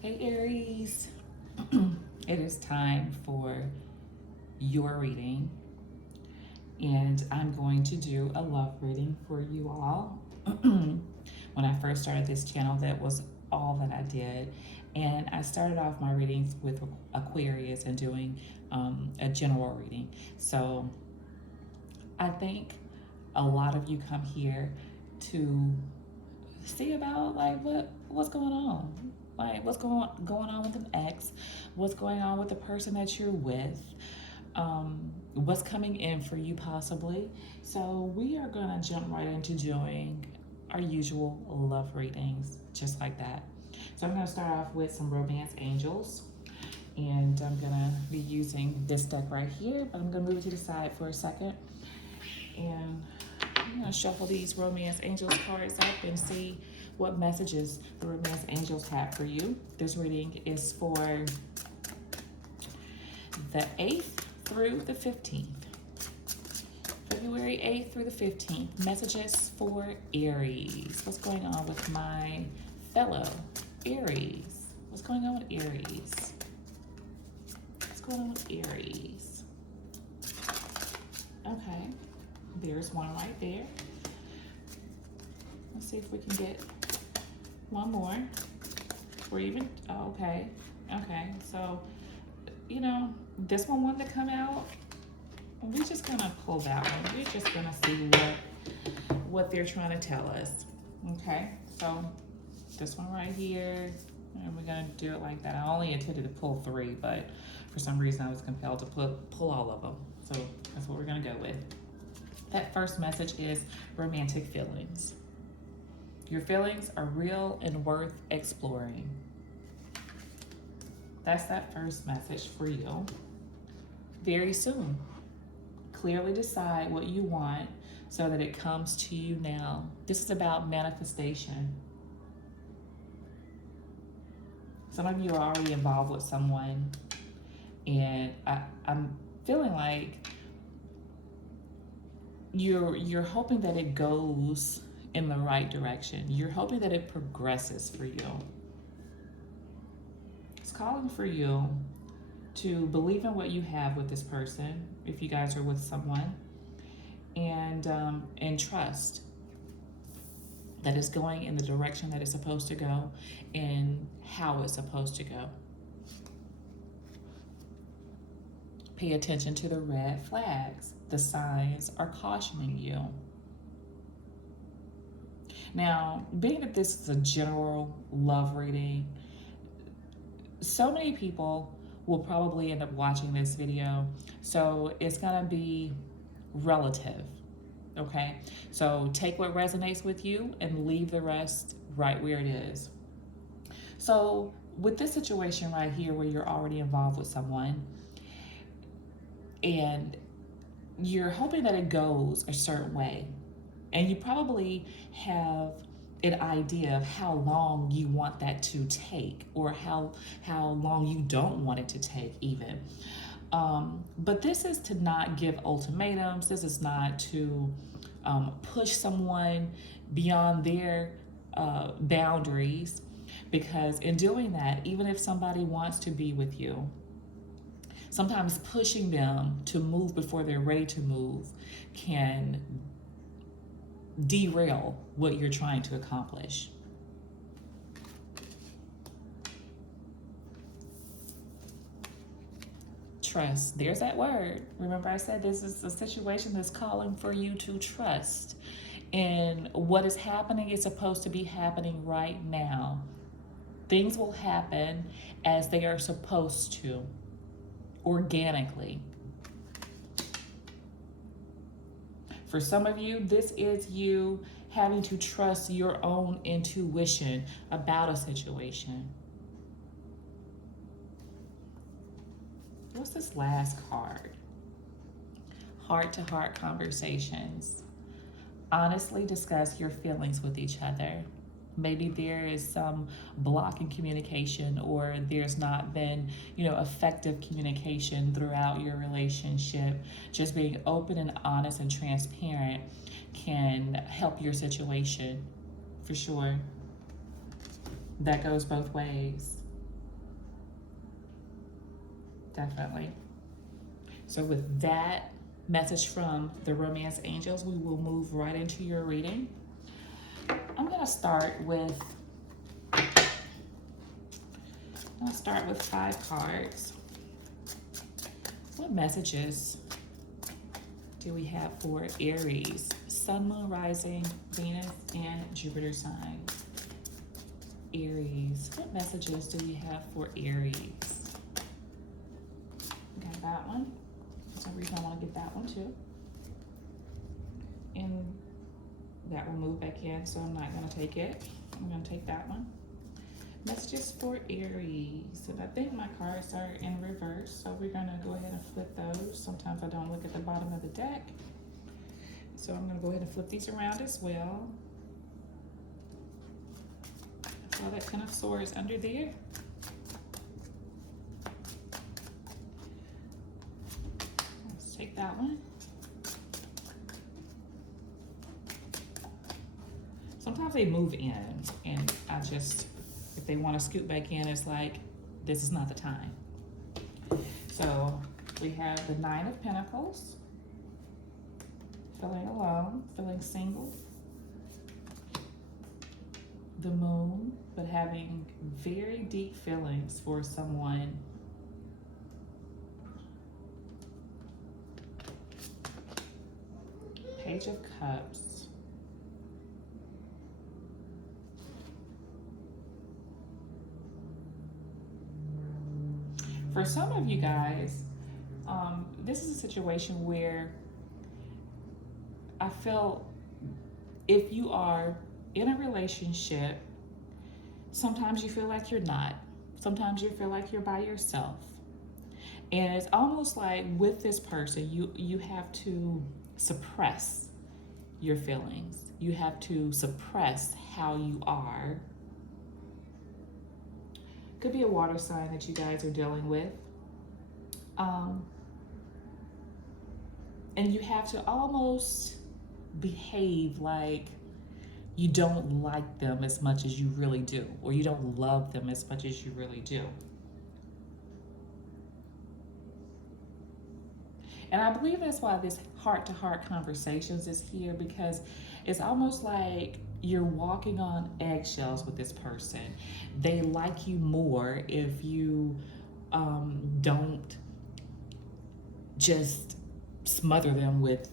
Hey Aries, it is time for your reading, and I'm going to do a love reading for you all. When I first started this channel, that was all that I did, and I started off my readings with Aquarius and doing a general reading. So I think a lot of you come here to see about like what's going on, like what's going on with an ex, what's going on with the person that you're with, what's coming in for you possibly. So we are gonna jump right into doing our usual love readings just like that. So I'm gonna start off with some romance angels, and I'm gonna be using this deck right here, but I'm gonna move it to the side for a second, and I'm gonna shuffle these romance angels cards up and see what messages the romance angels have for you. This reading is for the 8th through the 15th. February 8th through the 15th. Messages for Aries. What's going on with my fellow Aries? What's going on with Aries? What's going on with Aries? Okay, there's one right there. Let's see if we can get one more. Or even, oh, okay. So, this one wanted to come out. We're just gonna pull that one. We're just gonna see what they're trying to tell us. Okay, so this one right here, and we're gonna do it like that. I only intended to pull 3, but for some reason I was compelled to pull all of them. So that's what we're gonna go with. That first message is romantic feelings. Your feelings are real and worth exploring. That's that first message for you. Very soon. Clearly decide what you want so that it comes to you now. This is about manifestation. Some of you are already involved with someone, and I'm feeling like you're hoping that it goes in the right direction. You're hoping that it progresses for you. It's calling for you to believe in what you have with this person, if you guys are with someone, and trust that it's going in the direction that it's supposed to go and how it's supposed to go. Pay attention to the red flags. The signs are cautioning you. Now, being that this is a general love reading, so many people will probably end up watching this video, so it's gonna be relative, okay? So take what resonates with you and leave the rest right where it is. So with this situation right here where you're already involved with someone and you're hoping that it goes a certain way, and you probably have an idea of how long you want that to take, or how long you don't want it to take even. But this is to not give ultimatums. This is not to push someone beyond their boundaries, because in doing that, even if somebody wants to be with you, sometimes pushing them to move before they're ready to move can derail what you're trying to accomplish. Trust. There's that word. Remember I said this is a situation that's calling for you to trust. And what is happening is supposed to be happening right now. Things will happen as they are supposed to, organically. For some of you, this is you having to trust your own intuition about a situation. What's this last card? Heart-to-heart conversations. Honestly discuss your feelings with each other. Maybe there is some block in communication, or there's not been, effective communication throughout your relationship. Just being open and honest and transparent can help your situation, for sure. That goes both ways. definitely. So with that message from the romance angels, we will move right into your reading. I'm going to start with 5 cards. What messages do we have for Aries, Sun, Moon, Rising, Venus, and Jupiter sign? Aries, what messages do we have for Aries? Got that one. For some reason I want to get that one too. And that will move back in, so I'm not going to take it. I'm going to take that one. Messages for Aries. And I think my cards are in reverse, so we're going to go ahead and flip those. Sometimes I don't look at the bottom of the deck. So I'm going to go ahead and flip these around as well. I saw that 10 of Swords under there. Let's take that one. Sometimes they move in, and I just, if they want to scoot back in, it's like, this is not the time. So we have the 9 of Pentacles, feeling alone, feeling single. The Moon, but having very deep feelings for someone. Page of Cups. For some of you guys, this is a situation where I feel if you are in a relationship, sometimes you feel like you're not. Sometimes you feel like you're by yourself. And it's almost like with this person, you have to suppress your feelings. You have to suppress how you are. Could be a water sign that you guys are dealing with. And you have to almost behave like you don't like them as much as you really do, or you don't love them as much as you really do. And I believe that's why this heart-to-heart conversations is here, because it's almost like you're walking on eggshells with this person. They like you more if you don't just smother them with,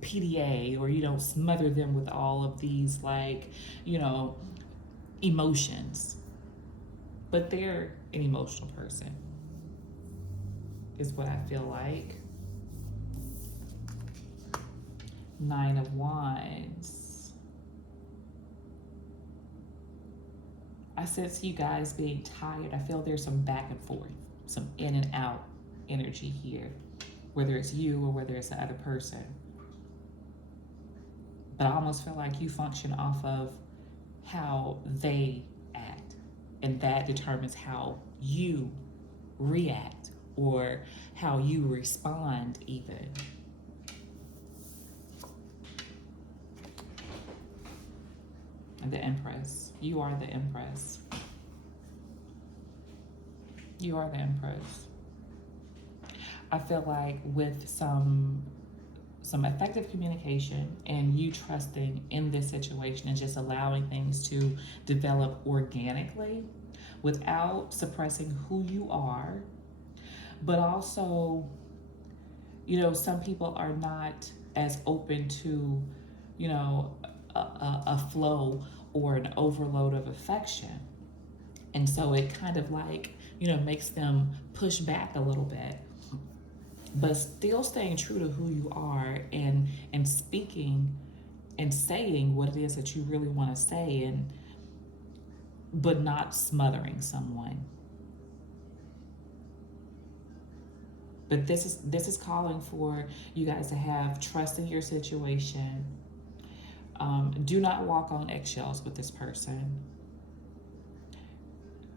PDA, or you don't smother them with all of these emotions. But they're an emotional person, is what I feel like. 9 of Wands. I sense you guys being tired. I feel there's some back and forth, some in and out energy here, whether it's you or whether it's the other person. But I almost feel like you function off of how they act, and that determines how you react or how you respond even. And the Empress. You are the Empress. You are the Empress. I feel like with some effective communication and you trusting in this situation and just allowing things to develop organically without suppressing who you are, but also, some people are not as open to, a flow or an overload of affection. And so it kind of like, makes them push back a little bit. But still staying true to who you are and speaking and saying what it is that you really want to say, but not smothering someone. But this is calling for you guys to have trust in your situation. Do not walk on eggshells with this person.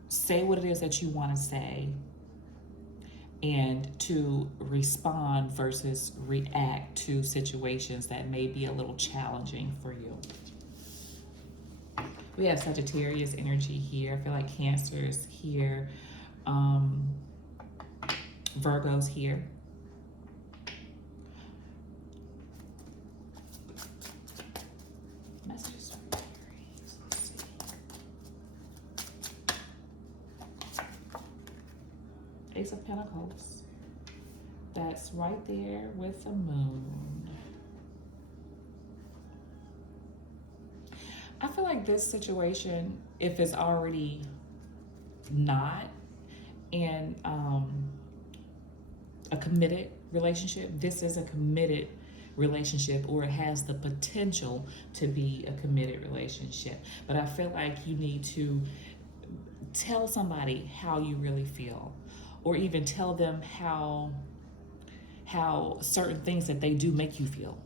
Say what it is that you want to say, and to respond versus react to situations that may be a little challenging for you. We have Sagittarius energy here. I feel like Cancer is here. Virgos here. Messages for Aries. Let's see. Ace of Pentacles. That's right there with the moon. I feel like this situation, if it's already not in a committed relationship, this is a committed relationship, or it has the potential to be a committed relationship. But I feel like you need to tell somebody how you really feel, or even tell them how certain things that they do make you feel.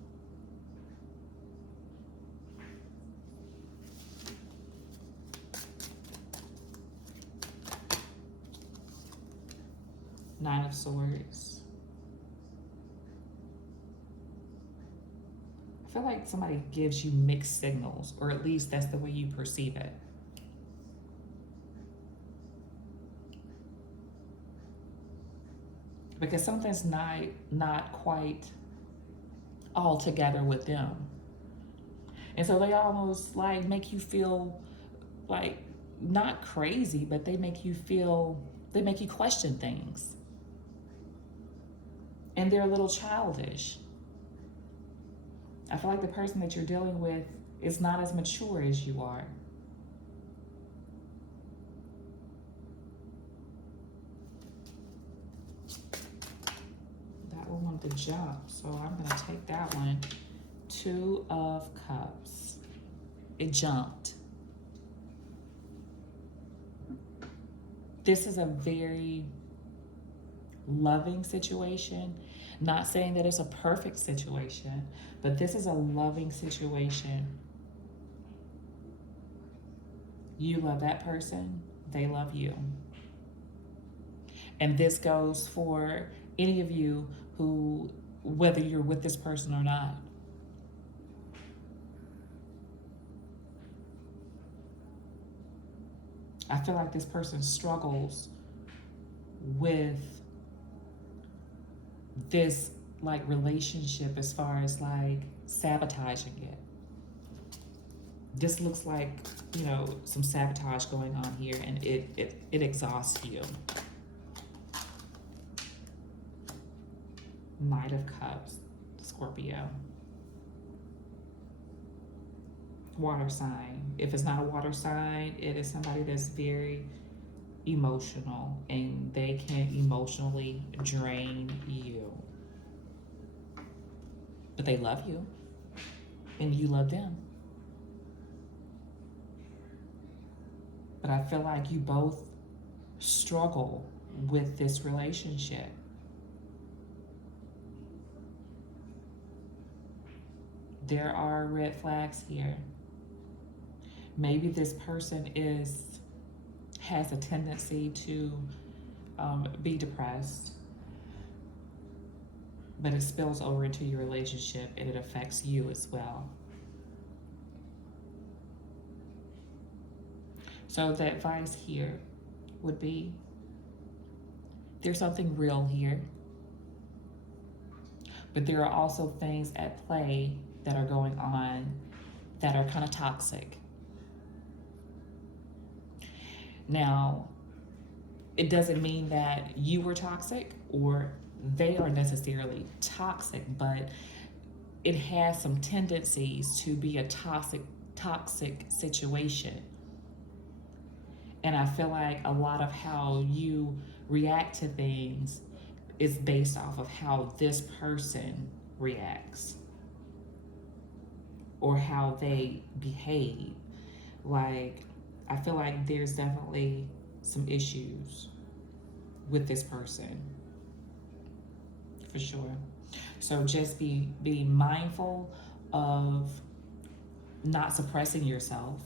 Nine of Swords. I feel like somebody gives you mixed signals, or at least that's the way you perceive it. Because something's not quite all together with them. And so they almost like make you feel like not crazy, but they make you question things. And they're a little childish. I feel like the person that you're dealing with is not as mature as you are. That one wanted to jump, so I'm going to take that one. Two of Cups. It jumped. This is a very loving situation. Not saying that it's a perfect situation, but this is a loving situation. You love that person, they love you. And this goes for any of you who, whether you're with this person or not. I feel like this person struggles with this like relationship as far as like sabotaging it. This looks like, you know, some sabotage going on here, and it exhausts you. Knight of Cups, Scorpio. Water sign. If it's not a water sign, it is somebody that's very emotional, and they can emotionally drain you. But they love you, and you love them. But I feel like you both struggle with this relationship. There are red flags here. Maybe this person has a tendency to be depressed, but it spills over into your relationship, and it affects you as well. So the advice here would be, there's something real here, but there are also things at play that are going on that are kind of toxic. Now, it doesn't mean that you were toxic or they are necessarily toxic, but it has some tendencies to be a toxic situation. And I feel like a lot of how you react to things is based off of how this person reacts or how they behave. Like, I feel like there's definitely some issues with this person, for sure. So just be mindful of not suppressing yourself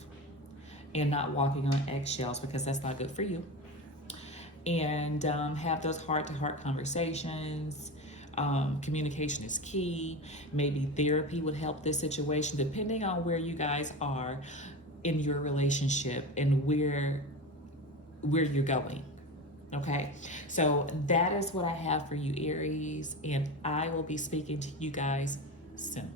and not walking on eggshells, because that's not good for you. And have those heart-to-heart conversations. Communication is key. Maybe therapy would help this situation, depending on where you guys are in your relationship and where you're going. Okay, so that is what I have for you, Aries, and I will be speaking to you guys soon.